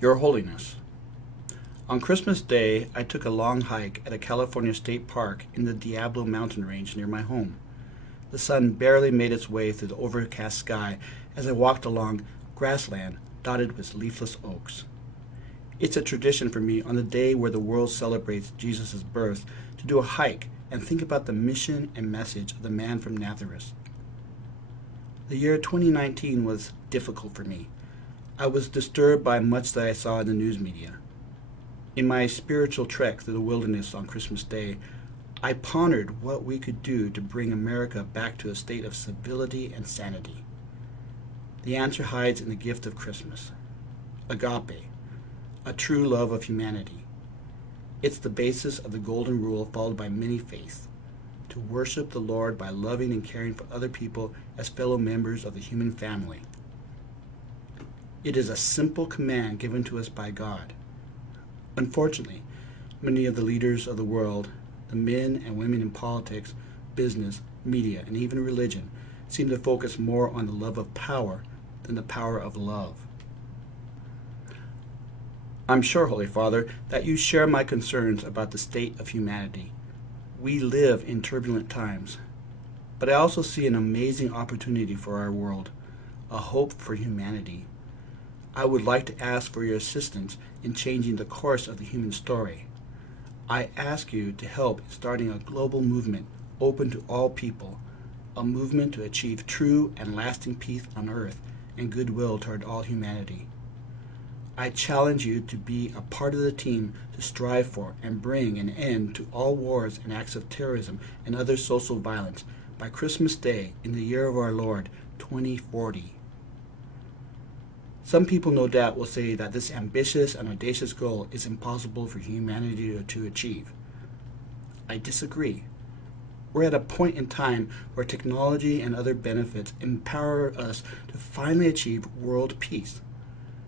Your Holiness, on Christmas Day, I took a long hike at a California state park in the Diablo mountain range near my home. The sun barely made its way through the overcast sky as I walked along grassland dotted with leafless oaks. It's a tradition for me on the day where the world celebrates Jesus' birth to do a hike and think about the mission and message of the man from Nazareth. The year 2019 was difficult for me. I was disturbed by much that I saw in the news media. In my spiritual trek through the wilderness on Christmas Day, I pondered what we could do to bring America back to a state of civility and sanity. The answer hides in the gift of Christmas, agape, a true love of humanity. It's the basis of the golden rule followed by many faiths, to worship the Lord by loving and caring for other people as fellow members of the human family. It is a simple command given to us by God. Unfortunately, many of the leaders of the world, the men and women in politics, business, media, and even religion, seem to focus more on the love of power than the power of love. I'm sure, Holy Father, that you share my concerns about the state of humanity. We live in turbulent times, but I also see an amazing opportunity for our world, a hope for humanity. I would like to ask for your assistance in changing the course of the human story. I ask you to help in starting a global movement open to all people, a movement to achieve true and lasting peace on earth and goodwill toward all humanity. I challenge you to be a part of the team to strive for and bring an end to all wars and acts of terrorism and other social violence by Christmas Day in the year of our Lord, 2040. Some people no doubt will say that this ambitious and audacious goal is impossible for humanity to achieve. I disagree. We're at a point in time where technology and other benefits empower us to finally achieve world peace.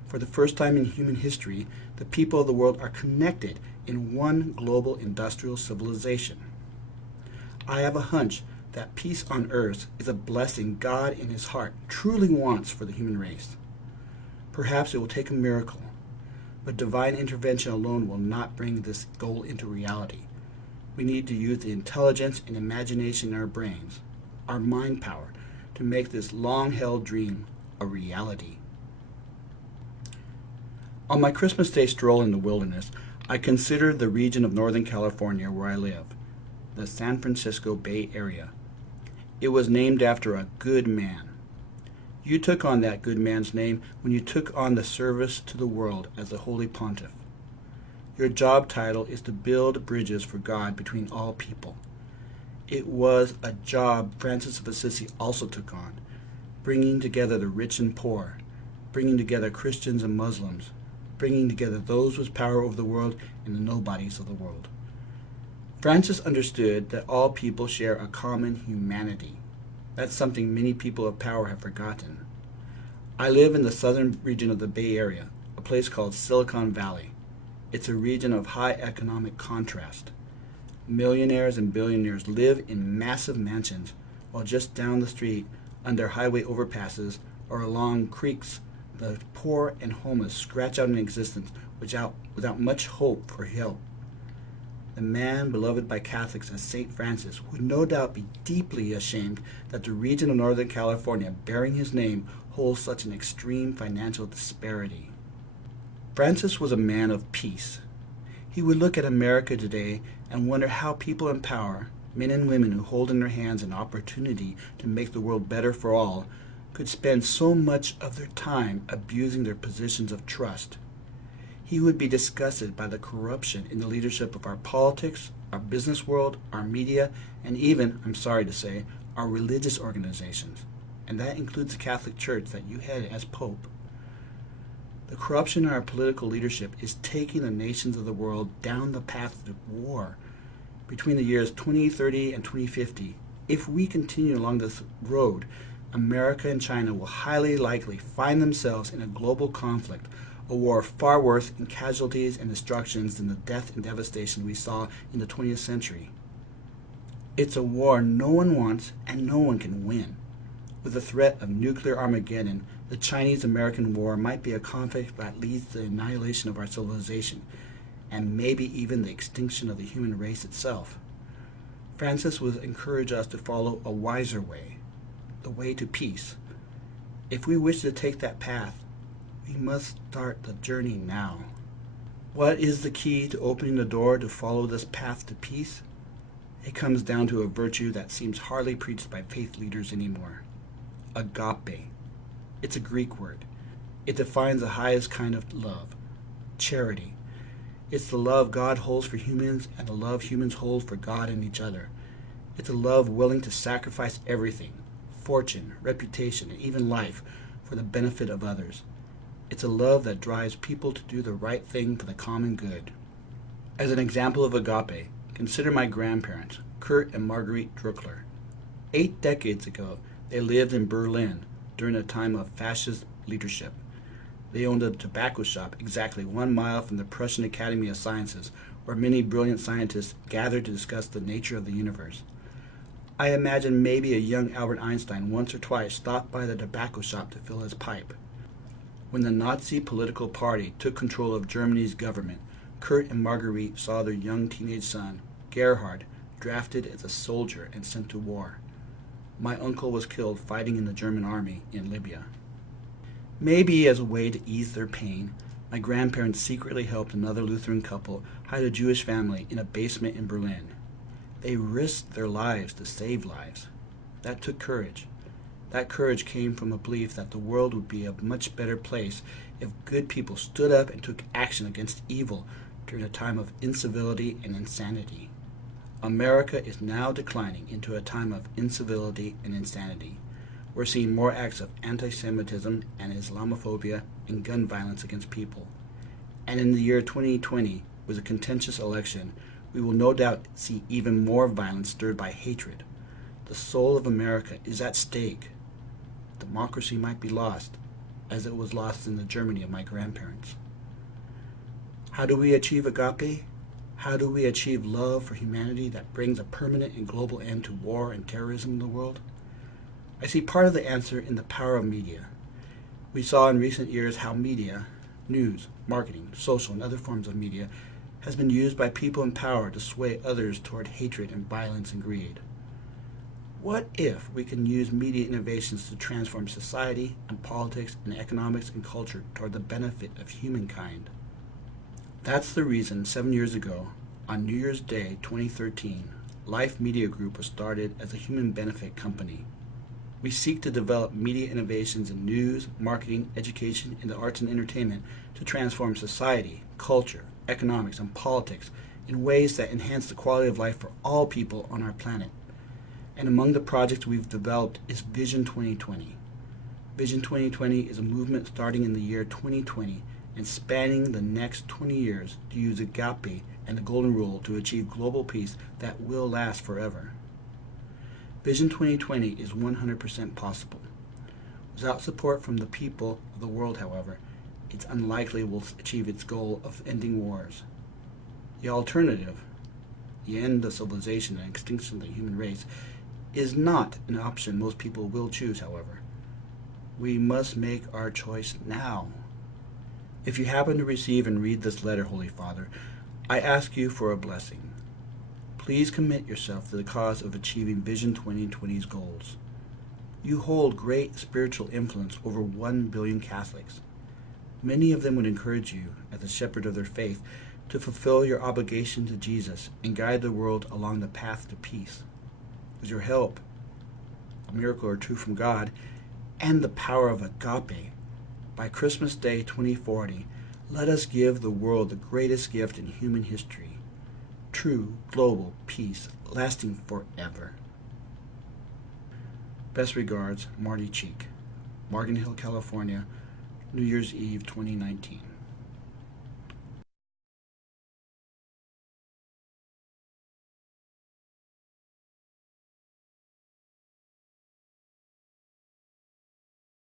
For the first time in human history, the people of the world are connected in one global industrial civilization. I have a hunch that peace on earth is a blessing God in his heart truly wants for the human race. Perhaps it will take a miracle, but divine intervention alone will not bring this goal into reality. We need to use the intelligence and imagination in our brains, our mind power, to make this long-held dream a reality. On my Christmas Day stroll in the wilderness, I considered the region of Northern California where I live, the San Francisco Bay Area. It was named after a good man. You took on that good man's name when you took on the service to the world as the Holy Pontiff. Your job title is to build bridges for God between all people. It was a job Francis of Assisi also took on, bringing together the rich and poor, bringing together Christians and Muslims, bringing together those with power over the world and the nobodies of the world. Francis understood that all people share a common humanity. That's something many people of power have forgotten. I live in the southern region of the Bay Area, a place called Silicon Valley. It's a region of high economic contrast. Millionaires and billionaires live in massive mansions, while just down the street, under highway overpasses or along creeks, the poor and homeless scratch out an existence without much hope for help. The man beloved by Catholics as St. Francis would no doubt be deeply ashamed that the region of Northern California bearing his name holds such an extreme financial disparity. Francis was a man of peace. He would look at America today and wonder how people in power, men and women who hold in their hands an opportunity to make the world better for all, could spend so much of their time abusing their positions of trust. He would be disgusted by the corruption in the leadership of our politics, our business world, our media, and even, I'm sorry to say, our religious organizations. And that includes the Catholic Church that you head as Pope. The corruption in our political leadership is taking the nations of the world down the path of war. Between the years 2030 and 2050, if we continue along this road, America and China will highly likely find themselves in a global conflict, a war far worse in casualties and destructions than the death and devastation we saw in the 20th century. It's a war no one wants and no one can win. With the threat of nuclear Armageddon, the Chinese-American War might be a conflict that leads to the annihilation of our civilization, and maybe even the extinction of the human race itself. Francis would encourage us to follow a wiser way, the way to peace. If we wish to take that path, we must start the journey now. What is the key to opening the door to follow this path to peace? It comes down to a virtue that seems hardly preached by faith leaders anymore. Agape. It's a Greek word. It defines the highest kind of love, charity. It's the love God holds for humans and the love humans hold for God and each other. It's a love willing to sacrifice everything, fortune, reputation, and even life, for the benefit of others. It's a love that drives people to do the right thing for the common good. As an example of agape, consider my grandparents, Kurt and Marguerite Druckler. 8 decades ago, they lived in Berlin during a time of fascist leadership. They owned a tobacco shop exactly 1 mile from the Prussian Academy of Sciences, where many brilliant scientists gathered to discuss the nature of the universe. I imagine maybe a young Albert Einstein once or twice stopped by the tobacco shop to fill his pipe. When the Nazi political party took control of Germany's government, Kurt and Marguerite saw their young teenage son, Gerhard, drafted as a soldier and sent to war. My uncle was killed fighting in the German army in Libya. Maybe as a way to ease their pain, my grandparents secretly helped another Lutheran couple hide a Jewish family in a basement in Berlin. They risked their lives to save lives. That took courage. That courage came from a belief that the world would be a much better place if good people stood up and took action against evil during a time of incivility and insanity. America is now declining into a time of incivility and insanity. We're seeing more acts of anti-Semitism and Islamophobia and gun violence against people. And in the year 2020, with a contentious election, we will no doubt see even more violence stirred by hatred. The soul of America is at stake. Democracy might be lost, as it was lost in the Germany of my grandparents. How do we achieve agape? How do we achieve love for humanity that brings a permanent and global end to war and terrorism in the world? I see part of the answer in the power of media. We saw in recent years how media, news, marketing, social, and other forms of media has been used by people in power to sway others toward hatred and violence and greed. What if we can use media innovations to transform society and politics and economics and culture toward the benefit of humankind? That's the reason 7 years ago, on New Year's Day 2013, Life Media Group was started as a human benefit company. We seek to develop media innovations in news, marketing, education, and the arts and entertainment to transform society, culture, economics, and politics in ways that enhance the quality of life for all people on our planet. And among the projects we've developed is Vision 2020. Vision 2020 is a movement starting in the year 2020 and spanning the next 20 years to use agape and the Golden Rule to achieve global peace that will last forever. Vision 2020 is 100% possible. Without support from the people of the world, however, it's unlikely we'll achieve its goal of ending wars. The alternative, the end of civilization and extinction of the human race, is not an option most people will choose, however. We must make our choice now. If you happen to receive and read this letter, Holy Father, I ask you for a blessing. Please commit yourself to the cause of achieving Vision 2020's goals. You hold great spiritual influence over 1 billion Catholics. Many of them would encourage you, as the shepherd of their faith, to fulfill your obligation to Jesus and guide the world along the path to peace. With your help, a miracle or two from God, and the power of agape, by Christmas Day 2040, let us give the world the greatest gift in human history, true global peace lasting forever. Best regards, Marty Cheek, Morgan Hill, California, New Year's Eve 2019.